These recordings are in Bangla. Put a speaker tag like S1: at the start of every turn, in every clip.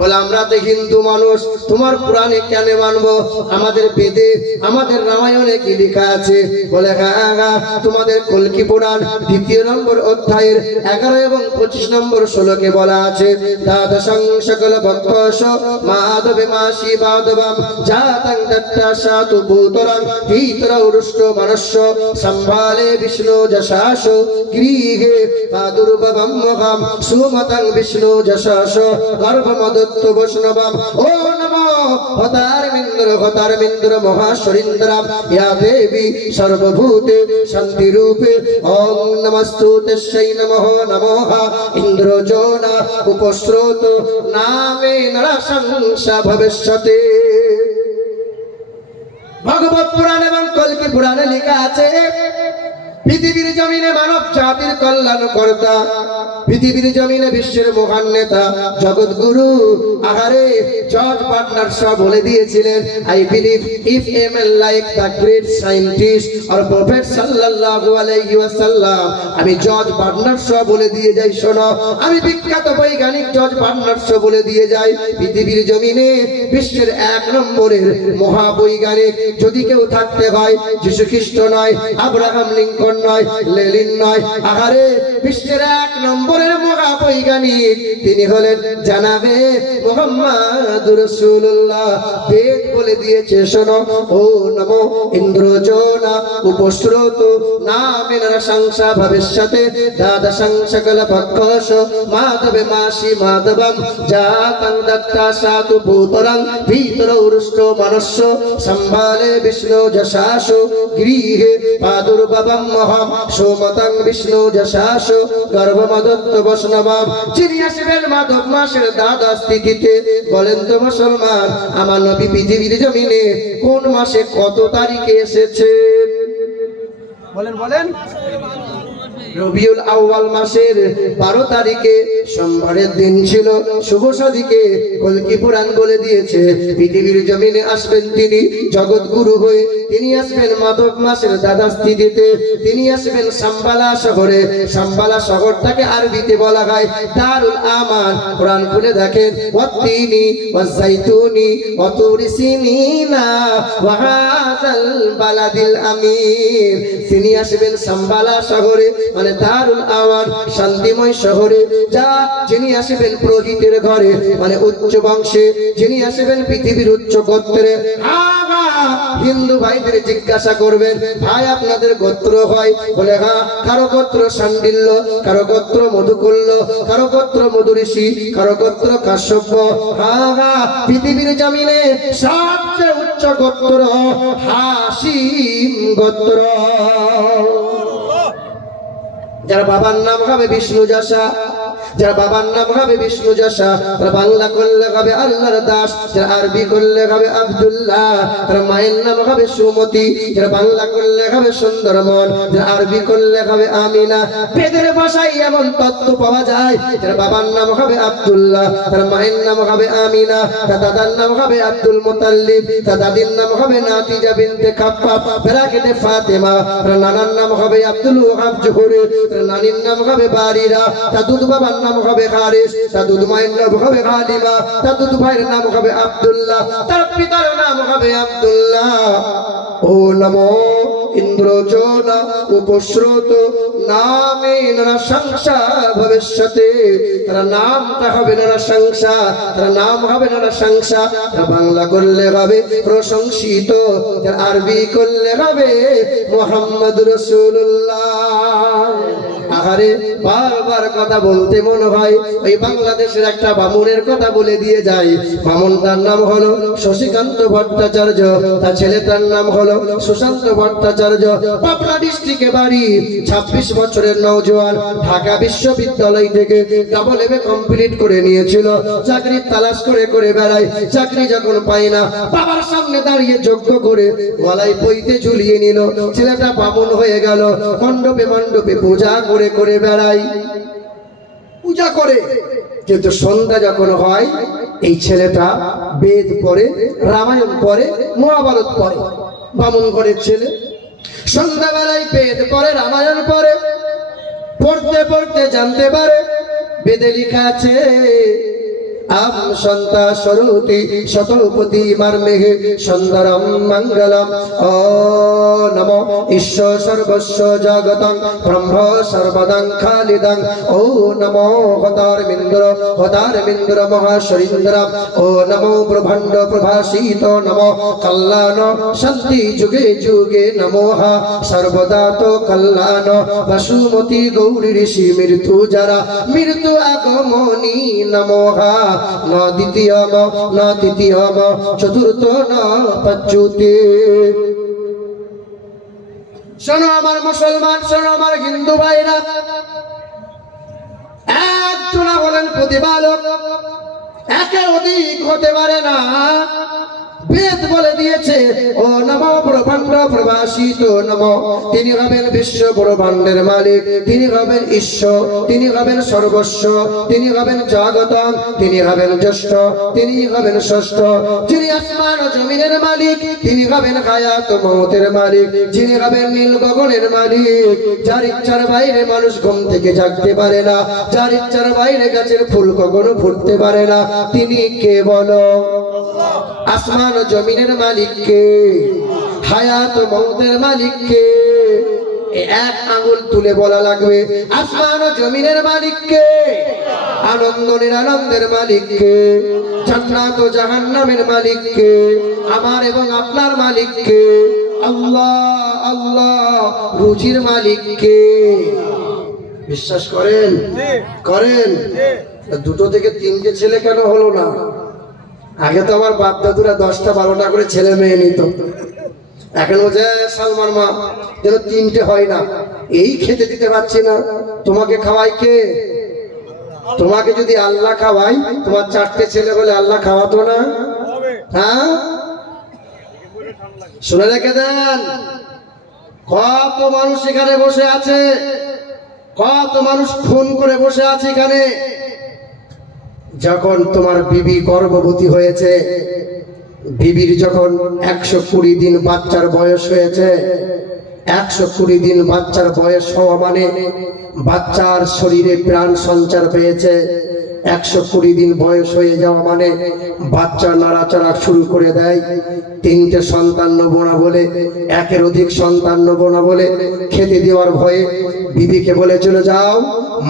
S1: বলে, আমরা তো হিন্দু মানুষ, তোমার কোরআনে কেন মানবো? আমাদের বেদে, আমাদের রামায়ণে কি লেখা আছে? বলে হ্যাঁ হ্যাঁ তোমাদের কলকি পুরাণ, দ্বিতীয় নম্বর অধ্যায়ের এগারো এবং পঁচিশ নম্বর ষোলোকে বলা আছে বিষ্ণু যশাস, গৃহে যশাস গর্ভমদত্ত বৈষ্ণবম ও নমো ইয়া দেবী সর্বভূতে শান্তিরূপে ওম নমস্তু উপস্রোত, নামে ভবিষ্যতে। ভগবত পুরাণ এবং কল্কি পুরাণে লেখা আছে, পৃথিবীর জমিনে মানব জাতির কল্যাণ কর্তা পৃথিবীর জমিনে বিশ্বের মহান নেতা, জগৎগুরু, আহারে জর্জ বার্নার শাহ বলে দিয়েছিলেন I believe if M L like the great scientist or prophet সাল্লাল্লাহু আলাইহি ওয়াসাল্লাম, আমি জর্জ বার্নার শাহ বলে দিয়ে যাই, শোনো, আমি বিখ্যাত বৈজ্ঞানিক জর্জ বার্নার শাহ বলে দিয়ে যাই, পৃথিবীর জমিনে বিশ্বের এক নম্বরের মহাবৈজ্ঞানিক যদি কেউ থাকতে হয় যীশু খ্রিস্ট নয়, আব্রাহাম লিঙ্কন নয় লেলিন নয়, আহারে, বিশ্বের এক por el amor. নম্বরের মহাবৈজ্ঞানিক তিনি হলেন জানাবে মোহাম্মদ রসুল্লাহ বেদ বলে দিয়েছে, শোনো, ও নমো ইন্দ্রজোনা, উপস্রোত নামেন সংসা ভবিষ্যতে দাদা সংসকল ভক্ষস, মাধবে মাসি মাধবম জাতং দত্তা সাতু ভূতরং, ভীতর উরুষ্ট মনস্য, সম্ভালে বিষ্ণু যশাসু, গৃহে প্রাদুর্ভবম মহম, সোমতং বিষ্ণু যশাসু, গর্ভমদত্ত বৈষ্ণবম যিনি আসবেন মাধব মাসের স্থিতিতে বলেন তো মুসলমান, আমার নবী পৃথিবীর জমিনে কোন মাসে কত তারিখে এসেছে? বলেন বলেন। রবিউল আউয়াল মাসের বারো তারিখে সোমবারের দিন ছিল, শুভ সদিকে কলকি পুরাণ বলে দিয়েছে, পৃথিবীর জমিনে আসবেন তিনি জগৎ গুরু হয়ে, তিনি আসবেন মাধব মাসের দাদা স্থিতিতে তিনি আসবেন সাম্বালা শহরে, সাম্বালা শহরটাকে আরবিতে বলা হয় দারুল আমান কোরআন খুলে দেখেন ওয়াতিনি ওয়াজাইতুনি ওয়াতুরি সিনিনা ওয়াহাজাল বালাদিল আমির। তিনি আসবেন সাম্বালা শহরে মানে দারুল আওয়ান শান্তিময় শহরে, যা যিনি আসবেন প্রহিতের ঘরে মানে উচ্চ বংশে, যিনি আসবেন পৃথিবীর উচ্চ গোত্রে। হিন্দু ভাইদের জিজ্ঞাসা করবেন, ভাই, আপনাদের গোত্র হয়? বলে হ্যাঁ কারও গোত্র সান্ডিল্য, কারও গোত্র মধুকুল্য কারও গোত্র মধুঋষি কারও গোত্র কাশ্যপ। হ্যাঁ হ্যাঁ পৃথিবীর জমিনে সবচেয়ে উচ্চ গোত্র হাসিম গোত্র। যার বাবার নাম হবে বিষ্ণু যশা। যার বাবার নাম হবে বিষ্ণু যশা, তার বাংলা করলে হবে আল্লাহর দাস, যার আরবি করলে হবে আব্দুল্লাহ, তার মায়ের নাম হবে সুমতি, যার বাংলা করলে হবে সুন্দরমন, যার আরবি করলে হবে আমিনা। বেদের ভাষায় এমন তত্ত্ব পাওয়া যায়, যার বাবার নাম হবে আব্দুল্লাহ, তার মায়ের নাম হবে আমিনা, তার দাদার নাম হবে আব্দুল মুতাল্লিব, তার দাদির নাম হবে নাতিজা বিনতে খাপ্পা ব্রাকেটে ফাতেমা, তার নানার নাম হবে আব্দুল ওহাব জহুরি তার নানির নাম হবে বারিরা, তার দুধ বাবার নাম হবে হারিস তার দুধ মায়ের নাম হবে হালিমা তার দুধ ভাইয়ের নাম হবে আব্দুল্লাহ, তার পিতার নাম হবে আব্দুল্লাহ। ও নমো ইন্দ্রজোনা উপস্রোত, নামে নানা সংসা ভবিষ্যতে। তারা নামটা হবে নানা সংসা তারা নাম হবে নানা সংসা তারা বাংলা করলে হবে প্রশংসিত আরবি করলে হবে মোহাম্মদ রসুল্লাহ আহারে, বারবার কথা বলতে মনে হয়, ওই বাংলাদেশের একটা বামুনের কথা বলে দিয়ে যায়। বামুন তার নাম হলো শশীকান্ত ভট্টাচার্য, তার ছেলে তার নাম হলো সুশান্ত ভট্টাচার্য। পাবনা ডিস্ট্রিক্টে বাড়ি, ছাব্বিশ বছরের নৌজওয়ান ঢাকা বিশ্ববিদ্যালয় থেকে ডাবল এম কমপ্লিট করে নিয়েছিল। চাকরির তালাশ করে করে বেড়ায়, চাকরি যখন পায় না, বাবার সামনে দাঁড়িয়ে যোগ্য করে গলায় বইতে ঝুলিয়ে নিল। ছেলেটা বামুন হয়ে গেল, মণ্ডপে মণ্ডপে পূজা করে করে করে বেড়াই। পূজা করে। কিন্তু সন্ধ্যা যখন হয়, এই ছেলেটা বেদ পড়ে, রামায়ণ পড়ে, মহাভারত পড়ে। বামন ঘরের ছেলে। সন্ধ্যাবেলায় বেদ পড়ে, রামায়ণ পড়ে। পড়তে পড়তে জানতে পারে, বেদে লিখা আছে আম সন্তা সরুতি শতপতি মার্মে সুন্দরম মঙ্গলম। ও নমো ঈশ্বর সর্বস্ব জগতং ব্রহ্ম সর্বদং খালিদং। ও নমো হতারমিন্দ্র হতারমিন্দ্র মহাশরীন্দ্র ও নমো ব্রহ্মাণ্ড প্রভাসিত নমো। কল্যাণ শান্তি যুগে যুগে নমো হা সর্বদা তো কল্যাণ। পশুমতি গৌরী ঋষি মৃত্যু যারা, মৃত্যু আগমনী নমো হা ন দ্বিতীয়ম ন তৃতীয়ম চতুর্থ ন পচ্যুতে শোনো আমার মুসলমান, শোনো আমার হিন্দু ভাইরা। একজনা বলেন প্রতিপালক একের অধিক হতে পারে না। বেদ বলে দিয়েছে, ও নম ব্রহ্মাণ্ড প্রবাসিত নম। তিনি হবেন বিশ্ব ব্রহ্মাণ্ডের মালিক, তিনি হবেন ঈশ্বর, তিনি হবেন সর্বস্ব, তিনি হবেন জগতম, তিনি হবেন জ্যেষ্ঠ, তিনি হবেন ষষ্ঠ। যিনি আসমান জমিনের মালিক, তিনি হবেন হায়াত মমতের মালিক। যিনি হবেন নীল গগনের মালিক, যার ইচ্ছার বাইরে মানুষ ঘুম থেকে জাগতে পারে না, যার ইচ্ছার বাইরে গাছের ফুল কখনো ফুটতে পারে না। তিনি কে বলো? আসমান ও জমিনের মালিককে হায়াত ও মৌতের মালিককে এক আঙুল তুলে বলা লাগবে আসমান ও জমিনের মালিককে আনন্দ নিরানন্দের মালিককে জান্নাত ও জাহান্নামের মালিককে আমার এবং আপনার মালিককে আল্লাহ আল্লাহ রুজির মালিককে। বিশ্বাস করেন? করেন? দুটো থেকে তিনটে ছেলে কেন হলো না? আগে তো আমার বাপ দাদুরা দশটা বারোটা করে ছেলে মেয়ে নিত। এখন বলছে "এ, সালমান মা যেন তিনটে হয় না। এই খেতে দিতে পারছি না। তোমাকে খাওয়াই কে? তোমাকে যদি আল্লাহ খাওয়াই তোমার চারটে ছেলে বলে আল্লাহ খাওয়াতো না। হ্যাঁ? শুনে রেখে দেন। কত মানুষ এখানে বসে আছে। কত মানুষ খুন করে বসে আছে এখানে। যখন তোমার বিবি গর্ভবতী হয়েছে, বিবির যখন একশো কুড়ি দিন বাচ্চার বয়স হয়েছে, একশো কুড়ি দিন বাচ্চার বয়স হওয়া মানে বাচ্চার শরীরে প্রাণ সঞ্চার পেয়েছে। একশো কুড়ি দিন বয়স হয়ে যাওয়া মানে বাচ্চা নাড়াচাড়া শুরু করে দেয়। তিনটে সন্তান নেব না বলে, একের অধিক সন্তান নেব না বলে খেতে দেওয়ার ভয়ে বিবিকে বলে, চলে যাও,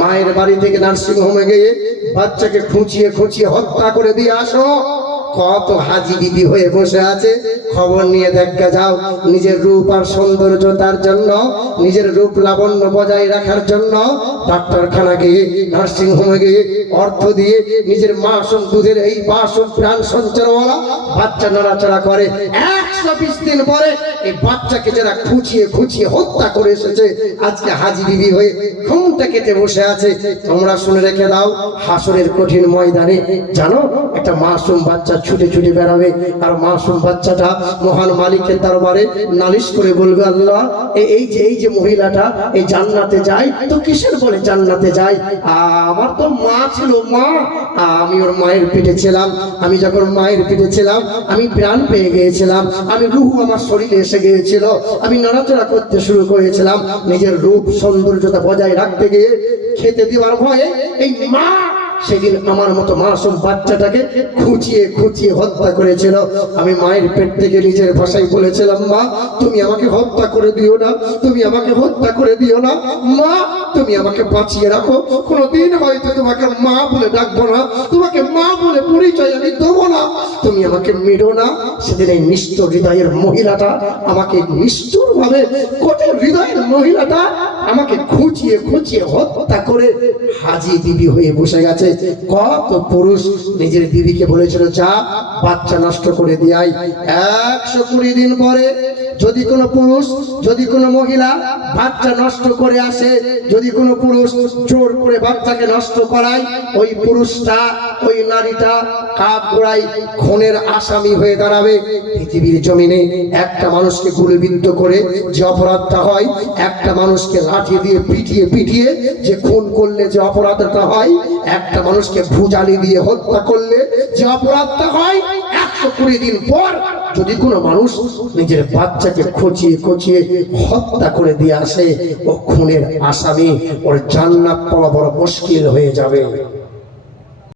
S1: মায়ের বাড়ি থেকে নার্সিংহোমে গিয়ে বাচ্চাকে খুঁচিয়ে খুঁচিয়ে হত্যা করে দিয়ে আসো। কত হাজি দিদি হয়ে বসে আছে? খবর নিয়ে দেখা যাও। নিজের রূপ আর সৌন্দর্যতার জন্য, নিজের রূপ লাবণ্য বজায় রাখার জন্য। ডাক্তারখানা গিয়ে নার্সিং হোমে গিয়ে অর্থ দিয়ে নিজের মাসুম দুধের এই মাসুম প্রাণ সঞ্চারওয়ালা বাচ্চা নড়াচড়া করে। একশো বিশ দিন পরে এই বাচ্চাকে যারা খুঁচিয়ে খুঁচিয়ে হত্যা করে এসেছে, আজকে হাজি বিবি হয়ে ঘুমটা কেটে বসে আছে। তোমরা শুনে রেখে দাও হাসনের কঠিন ময়দানে, জানো, একটা মাসুম বাচ্চা ছুটে ছুটে বেড়াবে। আর মাসুম বাচ্চাটা মহান মালিকের দরবারে নালিশ করে বলবে, আল্লাহ এই যে এই যে মহিলাটা এই জান্নাতে যায়, তো কিসের বলে জান্নাতে যায়? আমার তো মা ছিল, মা। আমি ওর মায়ের পেটে ছিলাম। আমি যখন মায়ের পেটে ছিলাম, আমি প্রাণ পেয়ে গিয়েছিলাম। আমি রুহু আমার শরীরে এসে গিয়েছিল। আমি নড়াচড়া করতে শুরু করেছিলাম। নিজের রূপ সৌন্দর্যতা বজায় রাখতে গিয়ে খেতে দেওয়ার ভয়ে এই মা সেদিন আমার মতো মাসুম বাচ্চাটাকে খুঁচিয়ে খুঁচিয়ে হত্যা করেছিল। আমি মায়ের পেট থেকে নিজের ভাষায় বলেছিলাম, মা, তুমি আমাকে হত্যা করে দিও না, তুমি আমাকে হত্যা করে দিও না। মা, তুমি আমাকে বাঁচিয়ে রাখো। কোনোদিন হয়তো তোমাকে মা বলে ডাকবো না, তোমাকে মা বলে পরিচয় আমি দেবো না। তুমি আমাকে মেরো না। সেদিন এই নিষ্ঠুর হৃদয়ের মহিলাটা আমাকে নিষ্ঠুর ভাবে কঠিন হৃদয়ের মহিলাটা আমাকে খুঁচিয়ে খুঁচিয়ে হত্যা করে হাজি দিবি হয়ে বসে গেছে। কত পুরুষ নিজের দিদিকে বলেছিল, যা, বাচ্চা নষ্ট করে দিয়াই একশো কুড়ি দিন পরে যদি কোনো পুরুষ, যদি কোনো মহিলা বাচ্চা নষ্ট করে আসে, যদি কোনো পুরুষ জোর করে বাচ্চাকে নষ্ট করায়, ওই পুরুষটা, ওই নারীটা কাক গোড়াই খুনের আসামি হয়ে দাঁড়াবে। পৃথিবীর জমিনে একটা মানুষকে গুলিবিদ্ধ করে যে অপরাধটা হয়, একটা মানুষকে লাঠি দিয়ে পিটিয়ে পিটিয়ে যে খুন করলে যে অপরাধটা হয়, একটা মানুষকে ভুজালি দিয়ে হত্যা করলে যে অপরাধটা হয়, একশো কুড়ি দিন পর যদি কোনো মানুষ নিজের বাচ্চাকে খচিয়ে খচিয়ে হত্যা করে দিয়ে আসে, ও খুনের আসামি, ওর জান্নাত পাওয়া বড় মুশকিল হয়ে যাবে।